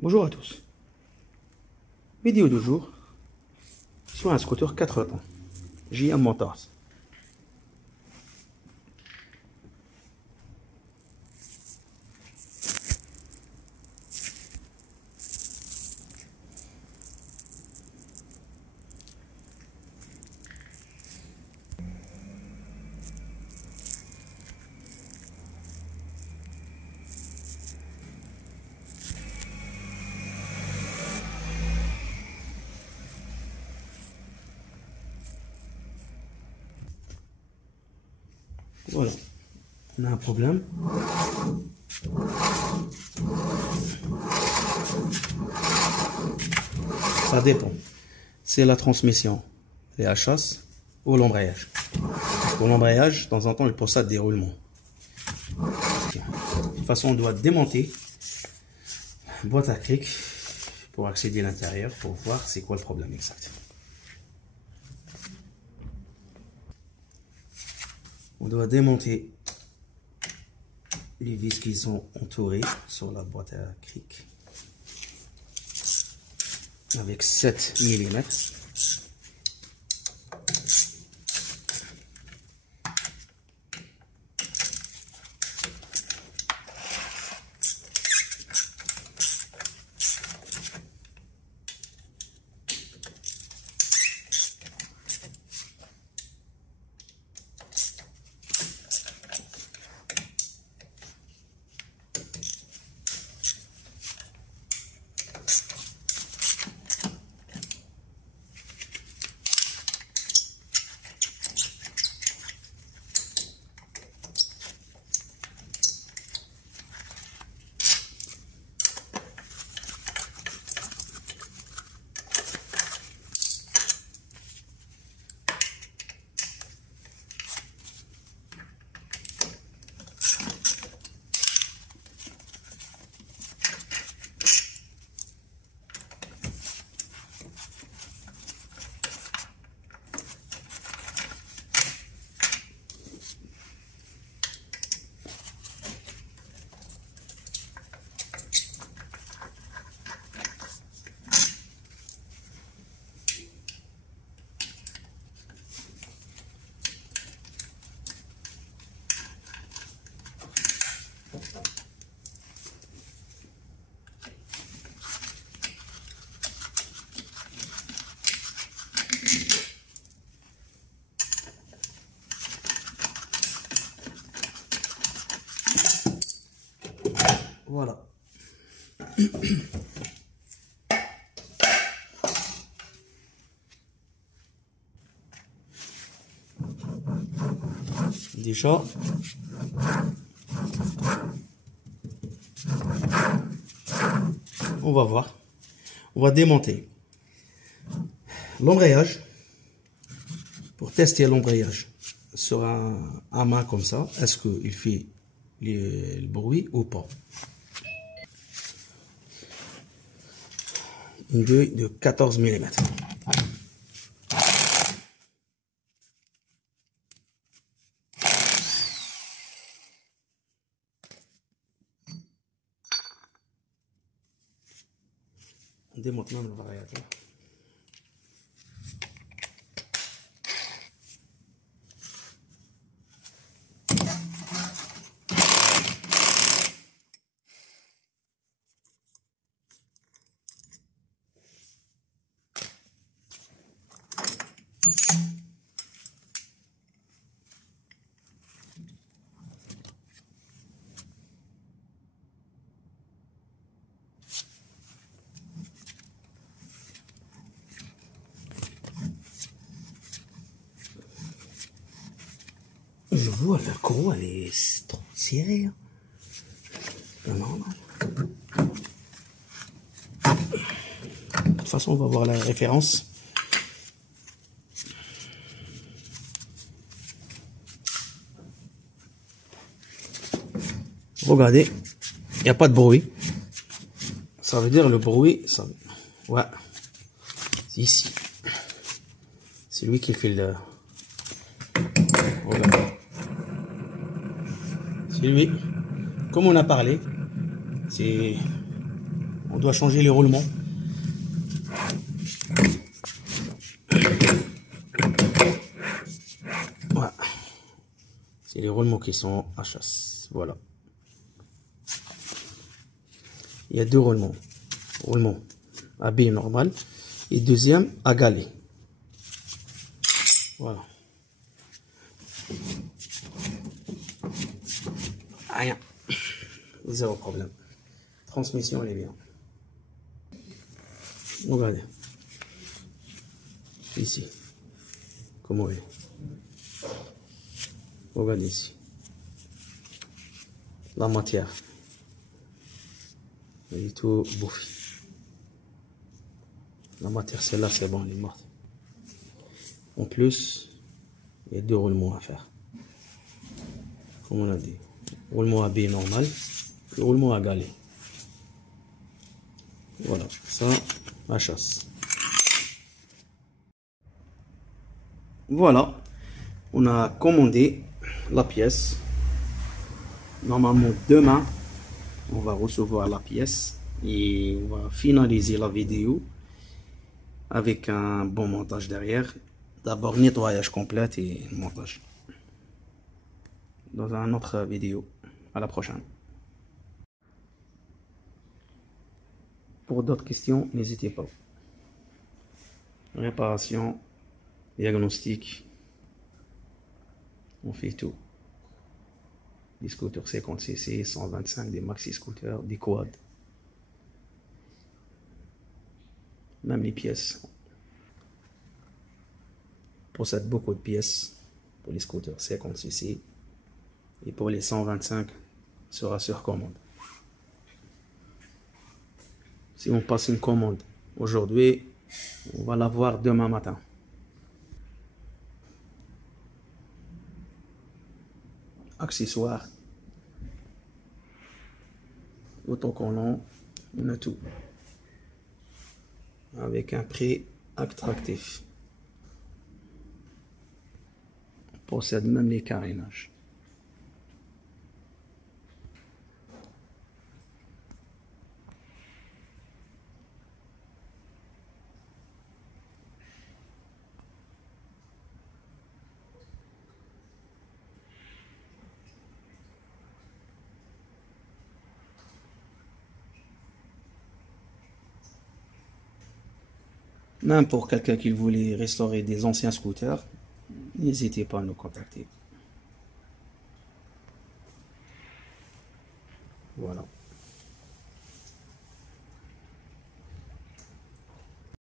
Bonjour à tous. Vidéo du jour sur un scooter 4 temps JM Motors. Voilà, on a un problème. Ça dépend. C'est la transmission, les chasse ou l'embrayage. Parce que l'embrayage, de temps en temps, il possède des roulements. De toute façon, on doit démonter la boîte à cric pour accéder à l'intérieur, pour voir c'est quoi le problème exact. On doit démonter les vis qui sont entourées sur la boîte à cric avec 7 mm. Voilà. Déjà, on va voir. On va démonter l'embrayage pour tester l'embrayage sur un main comme ça. Est-ce qu'il fait le bruit ou pas? Une grille de 14 mm. On démonte même le variateur. Je vois la cour, elle est trop serrée. Hein. C'est pas normal. De toute façon, on va voir la référence. Regardez, il n'y a pas de bruit. Ça veut dire le bruit, ça... Ouais, c'est ici. C'est lui qui fait le... Regardez. C'est lui. Comme on a parlé, c'est On doit changer les roulements. Voilà. C'est les roulements qui sont à chasse. Voilà. Il y a deux roulements. Roulement à B normal. Et deuxième à galet. Voilà. Rien. Zéro problème. Transmission, elle est bien. Regardez. Ici. Comment elle est. Regardez ici. La matière. Elle est tout bouffée. La matière, celle-là, c'est bon, elle est morte. En plus, il y a deux roulements à faire. Comme on a dit. Roulement à B normal. Et roulement à galet. Voilà. Ça, la chasse. Voilà. On a commandé la pièce. Normalement, demain, on va recevoir la pièce. Et on va finaliser la vidéo. Avec un bon montage derrière. D'abord nettoyage complet et montage. Dans une autre vidéo. À la prochaine. Pour d'autres questions, n'hésitez pas. Réparation, diagnostic. On fait tout. Des scooters 50cc, 125, des maxi scooters, des quads. Même les pièces. On possède beaucoup de pièces pour les scooters 50cc et pour les 125 sera sur commande. Si on passe une commande aujourd'hui, on va la voir demain matin. Accessoires, autocollants, on a tout. Avec un prix attractif. On possède même les carénages. Même pour quelqu'un qui voulait restaurer des anciens scooters, n'hésitez pas à nous contacter. Voilà.